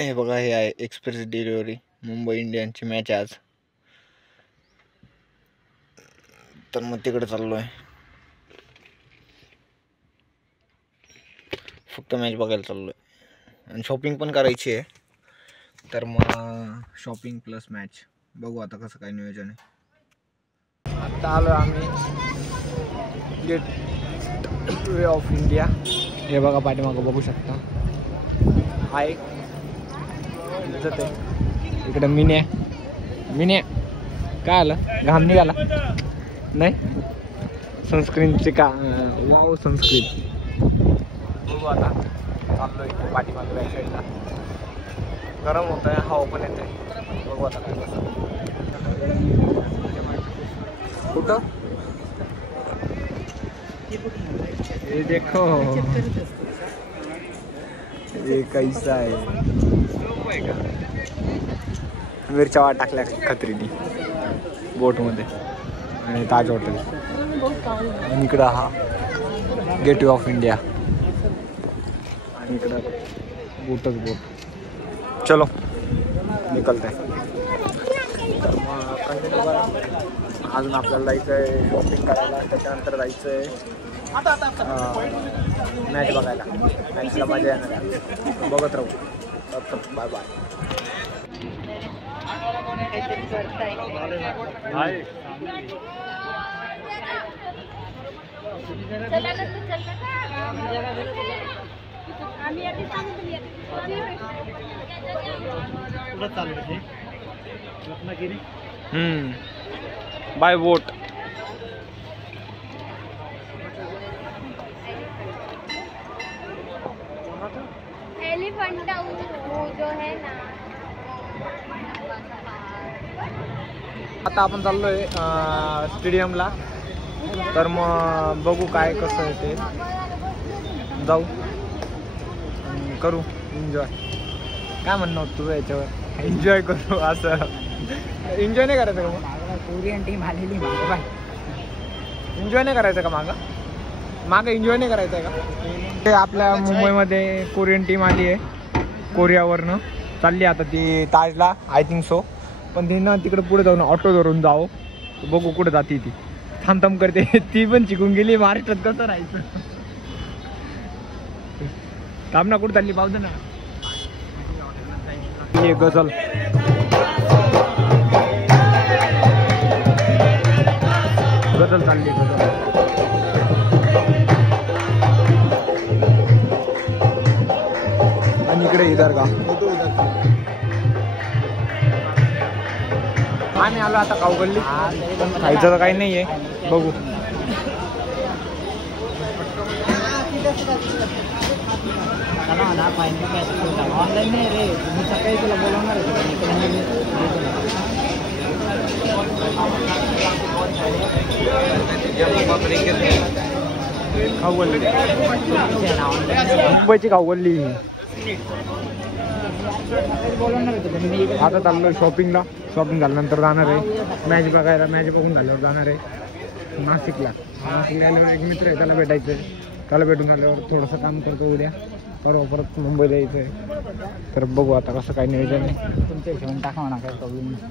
हे बघा, हे आहे एक्सप्रेस डिलिव्हरी. मुंबई इंडियन्सची मॅच आज, तर मग तिकडे चाललोय. फक्त मॅच बघायला चाललोय आणि शॉपिंग पण करायची आहे. तर मग शॉपिंग प्लस मॅच बघू आता कसं काय नियोजन आहे. आता आलो आम्ही गेट वे ऑफ इंडिया. हे बघा पाठीमागं बघू शकता आहे इज्जत आहे. इकडे मिन्या काय आलं, घाम निघाला नाही. सनस्क्रीनचे का वाव सनस्क्रीन. बघू आता चाललो इथे पाठीमागं बॅक साईडला. गरम होत आहे, हवा पण येते. बघू आता काय कसं. कुठं ये देखो, ये कैसा आहे. मिरच्या वाट टाकल्या खत्रीनी बोटमध्ये आणि ताज हॉटेल. आणि इकडं हा गेट वे ऑफ इंडिया आणि इकडं बोटच बोट. चलो निकलते. तर मग कंटिन्यू करा. अजून आपल्याला जायचं आहे शॉपिंग करायला, त्याच्यानंतर जायचं आहे मॅच बघायला. मॅचला मजा येणार आहे, बघत राहू. तर bye bye. By boat. Elephanta वो जो है ना. आता आपण चाललोय स्टेडियमला. तर मग बघू काय कसं आहे ते. जाऊ करू एन्जॉय. काय म्हणणं होतं तुझं याच्यावर? एन्जॉय करू असं. एन्जॉय नाही करायचं का मग? कोरियन टीम आलेली एन्जॉय नाही करायचं का मागं एन्जॉय नाही करायचं आहे का? ते आपल्या मुंबईमध्ये कोरियन टीम आली आहे. कोरियावरनं चालली आता ती ताजला, आय थिंक सो. पण ती ना तिकडे पुढे जाऊन ऑटो धरून जाऊ. बघू कुठे जाते ती. थांब करते. ती पण शिकून गेली महाराष्ट्रात कसं राहायचं. थांब ना, कुठे चालली पाहू दे ना. ये गझल चालली गझल. आणि इकडे इधर का आम्ही आलो आता कावगल्ली. खायचं तर काही नाहीये, बघू. ऑनलाईन नाही रे, मी सकाळी तुला बोलवणार खावगल्ली, मुंबईची खावगल्ली. आता चाललो शॉपिंगला. शॉपिंग झाल्यानंतर जाणार आहे मॅच बघायला. मॅच बघून झाल्यावर जाणार आहे नाशिकला. आल्यावर एक मित्र आहे, त्याला भेटायचं आहे. त्याला भेटून आल्यावर थोडंसं काम करतो. उद्या परवा परत मुंबईला यायचं आहे. तर बघू आता कसं काय नियोजन आहे. तुमच्या हिशोबाने टाका म्हणा, काही प्रॉब्लेम नाही.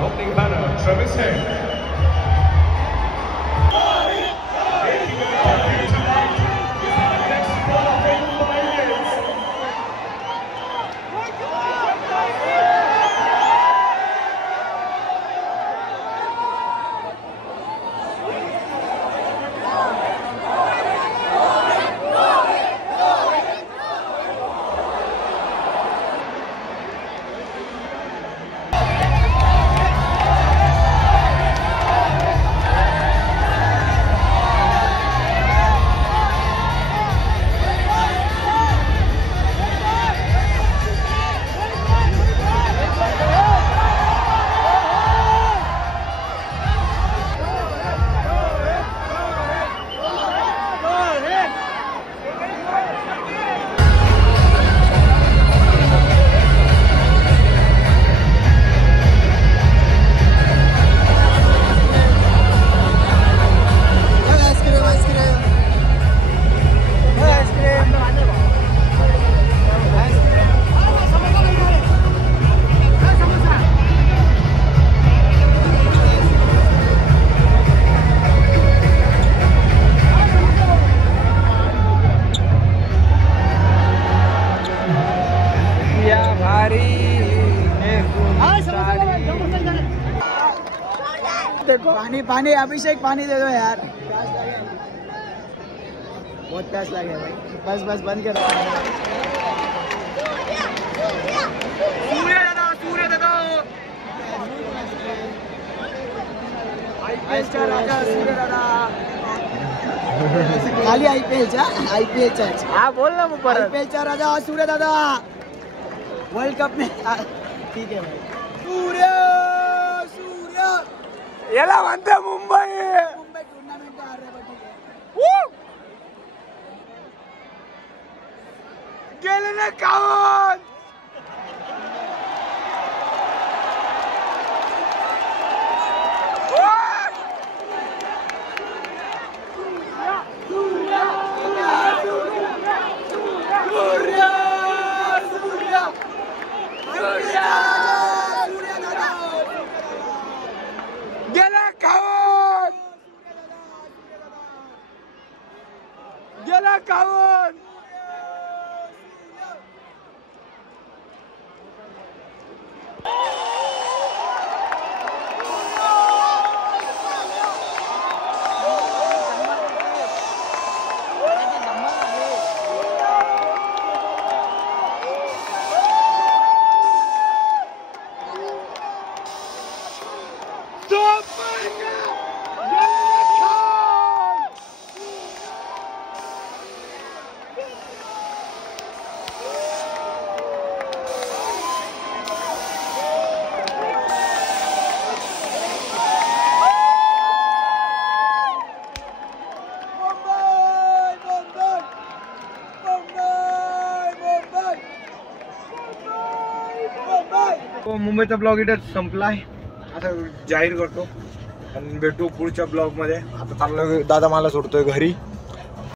Opening banner, Travis Head. देखो पानी पानी अभिषेक पानी दे दो यार बहुत प्यास लगे भाई बस बस बंद कर सूर्य दादा आईपीएल चा राजा सूर्य दादा खाली आईपीएल चा हा बोल ना मग परत आईपीएल चा राजा सूर्य दादा वर्ल्ड कप में ठीक है भाई सूर्य याला म्हणते मुंबई टूर्नामेंट आ रहा है गेले ना काऊन गेला काऊन मुंबईचा ब्लॉग इथं संपलाय आता जाहीर करतो आणि भेटू पुढच्या ब्लॉग मध्ये आता चाललो दादा मला सोडतोय घरी